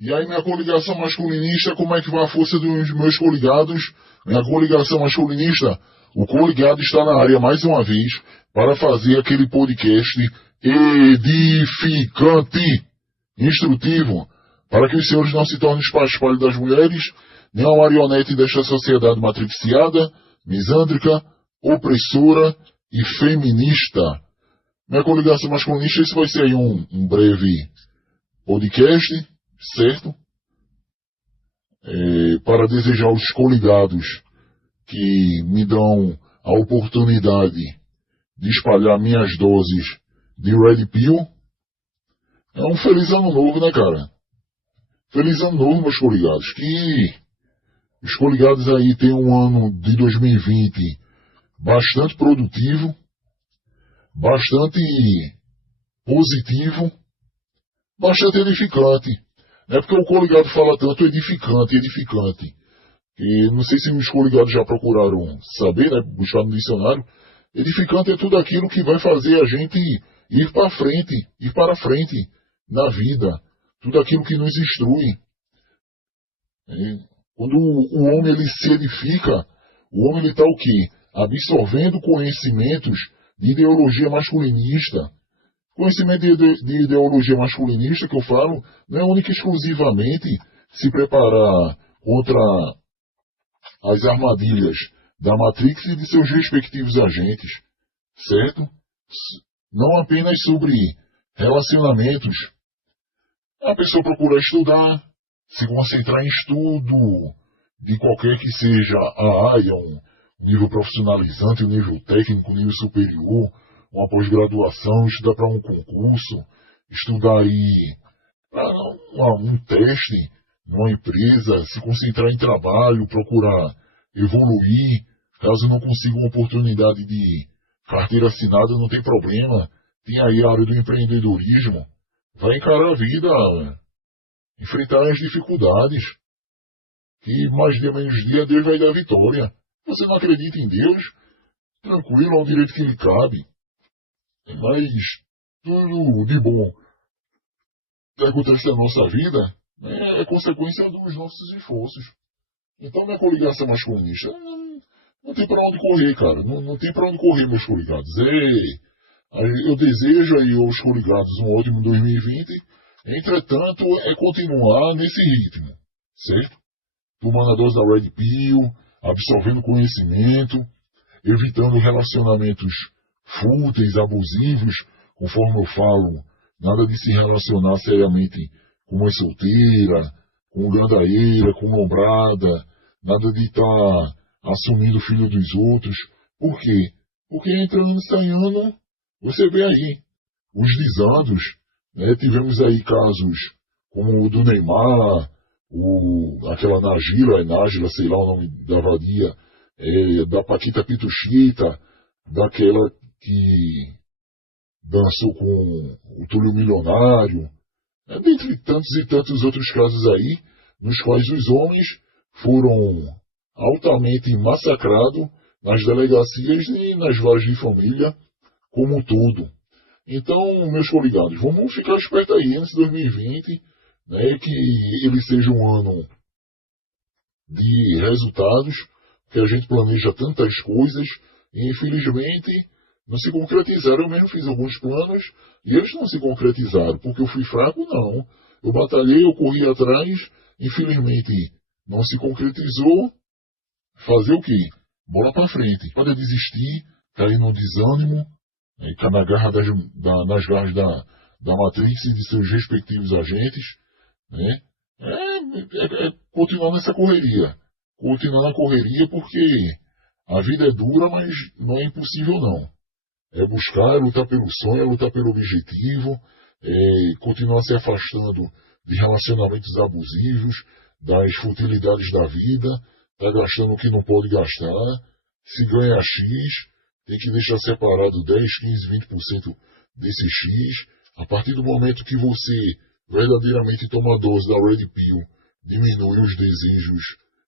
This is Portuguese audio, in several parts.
E aí minha coligação masculinista, como é que vai a força dos meus coligados? Minha coligação masculinista, o coligado está na área mais uma vez para fazer aquele podcast edificante, instrutivo, para que os senhores não se tornem os paspalhos das mulheres, nem uma marionete desta sociedade matriciada, misândrica, opressora e feminista. Minha coligação masculinista, esse vai ser aí um breve podcast, certo? Para desejar aos coligados que me dão a oportunidade de espalhar minhas doses de Red Pill. É um feliz ano novo, né, cara? Feliz ano novo, meus coligados. Que os coligados aí tenham um ano de 2020 bastante produtivo, bastante positivo, bastante edificante. Não é porque o coligado fala tanto edificante. E não sei se os coligados já procuraram saber, né, buscar no dicionário. Edificante é tudo aquilo que vai fazer a gente ir para frente na vida. Tudo aquilo que nos instrui. Quando o homem ele se edifica, o homem está o quê? Absorvendo conhecimentos de ideologia masculinista. Conhecimento de ideologia masculinista que eu falo não é única e exclusivamente se preparar contra as armadilhas da Matrix e de seus respectivos agentes, certo? Não apenas sobre relacionamentos. A pessoa procura estudar, se concentrar em estudo, de qualquer que seja a área, um nível profissionalizante, um nível técnico, um nível superior, uma pós-graduação, estudar para um concurso, estudar aí para um teste numa empresa, se concentrar em trabalho, procurar evoluir. Caso não consiga uma oportunidade de carteira assinada, não tem problema. Tem aí a área do empreendedorismo. Vai encarar a vida, enfrentar as dificuldades. Que mais dia menos dia Deus vai dar vitória. Você não acredita em Deus? Tranquilo, é um direito que lhe cabe. Mas tudo de bom que acontece na nossa vida é consequência dos nossos esforços. Então minha coligação masculinista não tem para onde correr, cara. Não tem para onde correr, meus coligados. Eu desejo aí aos coligados um ótimo 2020. Entretanto, é continuar nesse ritmo, certo? Tomando a dose da Red Pill, absorvendo conhecimento, evitando relacionamentos fúteis, abusivos, conforme eu falo, nada de se relacionar seriamente com uma solteira, com gandaeira, com lombrada, nada de estar assumindo o filho dos outros. Por quê? Porque entrando e saindo, você vê aí os desandos, né? Tivemos aí casos como o do Neymar, aquela Nájila, sei lá o nome da vadia, da Paquita Pituchita, daquela que dançou com o Túlio Milionário, dentre tantos e tantos outros casos aí, nos quais os homens foram altamente massacrados nas delegacias e nas varas de família como um todo. Então, meus coligados, vamos ficar espertos aí antes de 2020, né, que ele seja um ano de resultados, que a gente planeja tantas coisas e infelizmente não se concretizaram. Eu mesmo fiz alguns planos e eles não se concretizaram, porque eu fui fraco, não. Eu batalhei, eu corri atrás, infelizmente não se concretizou. Fazer o quê? Bola para frente. Pode desistir, cair no desânimo, na garra nas garras da Matrix e de seus respectivos agentes, né? Continuar nessa correria. Continuar na correria porque a vida é dura, mas não é impossível não. É buscar, é lutar pelo sonho, é lutar pelo objetivo, continuar se afastando de relacionamentos abusivos, das futilidades da vida, tá gastando o que não pode gastar. Se ganha X, tem que deixar separado 10, 15, 20% desse X. A partir do momento que você verdadeiramente toma a dose da Red Pill, diminui os desejos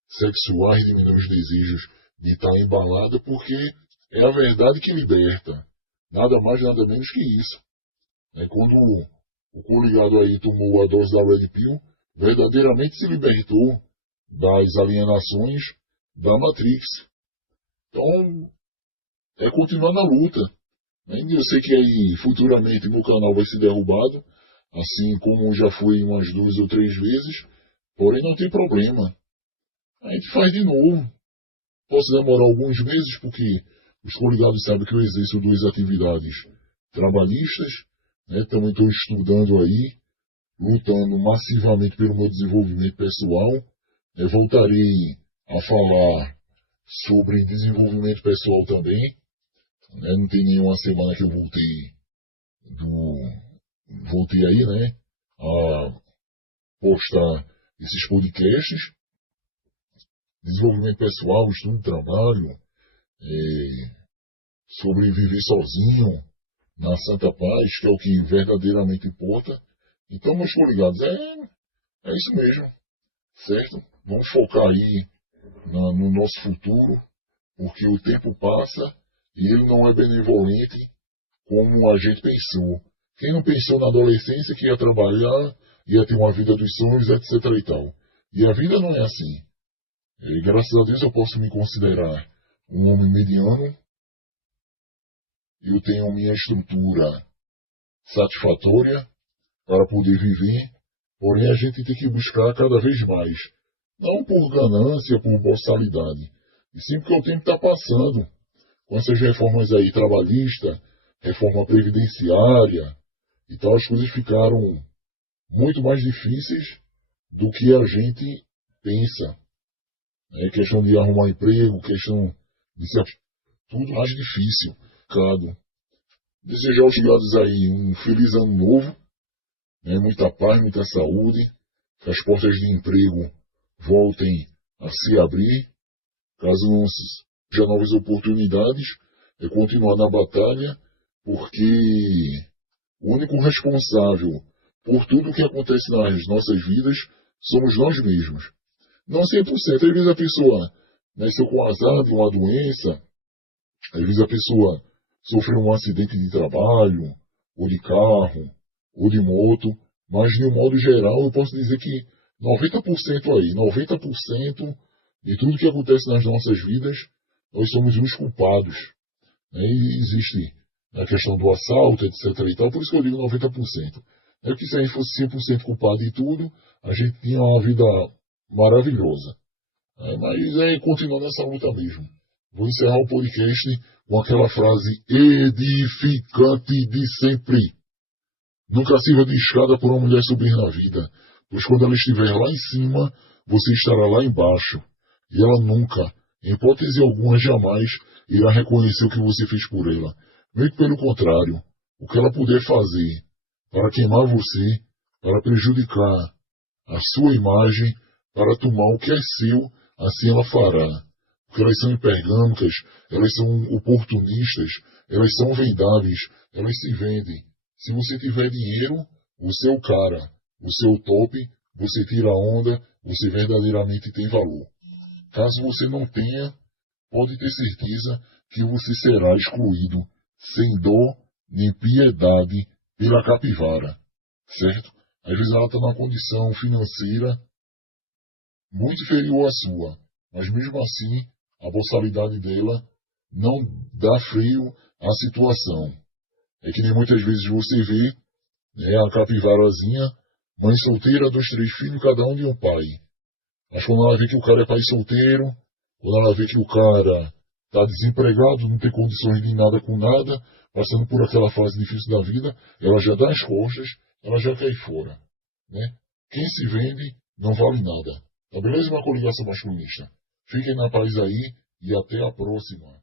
sexuais, diminui os desejos de estar embalada, porque é a verdade que liberta. Nada mais, nada menos que isso. Quando o coligado aí tomou a dose da Red Pill, verdadeiramente se libertou das alienações da Matrix. Então, é continuar na luta. Eu sei que aí futuramente meu canal vai ser derrubado, assim como já foi umas 2 ou 3 vezes, porém não tem problema. A gente faz de novo. Posso demorar alguns meses, porque os coligados sabem que eu exerço 2 atividades trabalhistas, né? Também estou estudando aí, lutando massivamente pelo meu desenvolvimento pessoal. Voltarei a falar sobre desenvolvimento pessoal também. Não tem nenhuma semana que eu voltei aí, né, a postar esses podcasts. Desenvolvimento pessoal, estudo de trabalho, sobreviver sozinho, na santa paz, que é o que verdadeiramente importa. Então, meus coligados, é isso mesmo, certo? Vamos focar aí no nosso futuro, porque o tempo passa e ele não é benevolente como a gente pensou. Quem não pensou na adolescência que ia trabalhar, ia ter uma vida dos sonhos, etc e tal. E a vida não é assim. Graças a Deus eu posso me considerar um homem mediano. Eu tenho minha estrutura satisfatória para poder viver, porém a gente tem que buscar cada vez mais. Não por ganância, por boçalidade, e sim porque o tempo está passando. Com essas reformas aí trabalhistas, reforma previdenciária e tal, as coisas ficaram muito mais difíceis do que a gente pensa. Questão de arrumar emprego, questão de ser tudo mais difícil. Desejar aos ligados aí um feliz ano novo, muita paz, muita saúde, que as portas de emprego voltem a se abrir, caso não seja novas oportunidades, continuar na batalha, porque o único responsável por tudo que acontece nas nossas vidas somos nós mesmos. Não 100%, às vezes a pessoa nasceu com azar de uma doença, às vezes a pessoa sofreu um acidente de trabalho, ou de carro, ou de moto, mas de um modo geral eu posso dizer que 90% aí, 90% de tudo que acontece nas nossas vidas, nós somos os culpados. E existe a questão do assalto, etc e tal, por isso que eu digo 90%. Que se a gente fosse 100% culpado de tudo, a gente tinha uma vida maravilhosa. Mas continua nessa luta mesmo. Vou encerrar o podcast com aquela frase edificante de sempre. Nunca sirva de escada por uma mulher subir na vida, pois quando ela estiver lá em cima, você estará lá embaixo. E ela nunca, em hipótese alguma, jamais irá reconhecer o que você fez por ela. Muito pelo contrário, o que ela puder fazer para queimar você, para prejudicar a sua imagem, para tomar o que é seu, assim ela fará. Porque elas são hipergâmicas, elas são oportunistas, elas são vendáveis, elas se vendem. Se você tiver dinheiro, você é o cara, você é o top, você tira a onda, você verdadeiramente tem valor. Caso você não tenha, pode ter certeza que você será excluído, sem dó nem piedade, pela capivara, certo? Às vezes ela está numa condição financeira muito inferior à sua, mas mesmo assim a boçalidade dela não dá freio à situação. É que nem muitas vezes você vê a capivarazinha, mãe solteira, 2, 3 filhos, cada um de um pai. Mas quando ela vê que o cara é pai solteiro, quando ela vê que o cara está desempregado, não tem condições de nada com nada, passando por aquela fase difícil da vida, ela já dá as costas, ela já cai fora. Quem se vende não vale nada. Tá beleza, uma coligação masculinista? Fiquem na paz aí e até a próxima.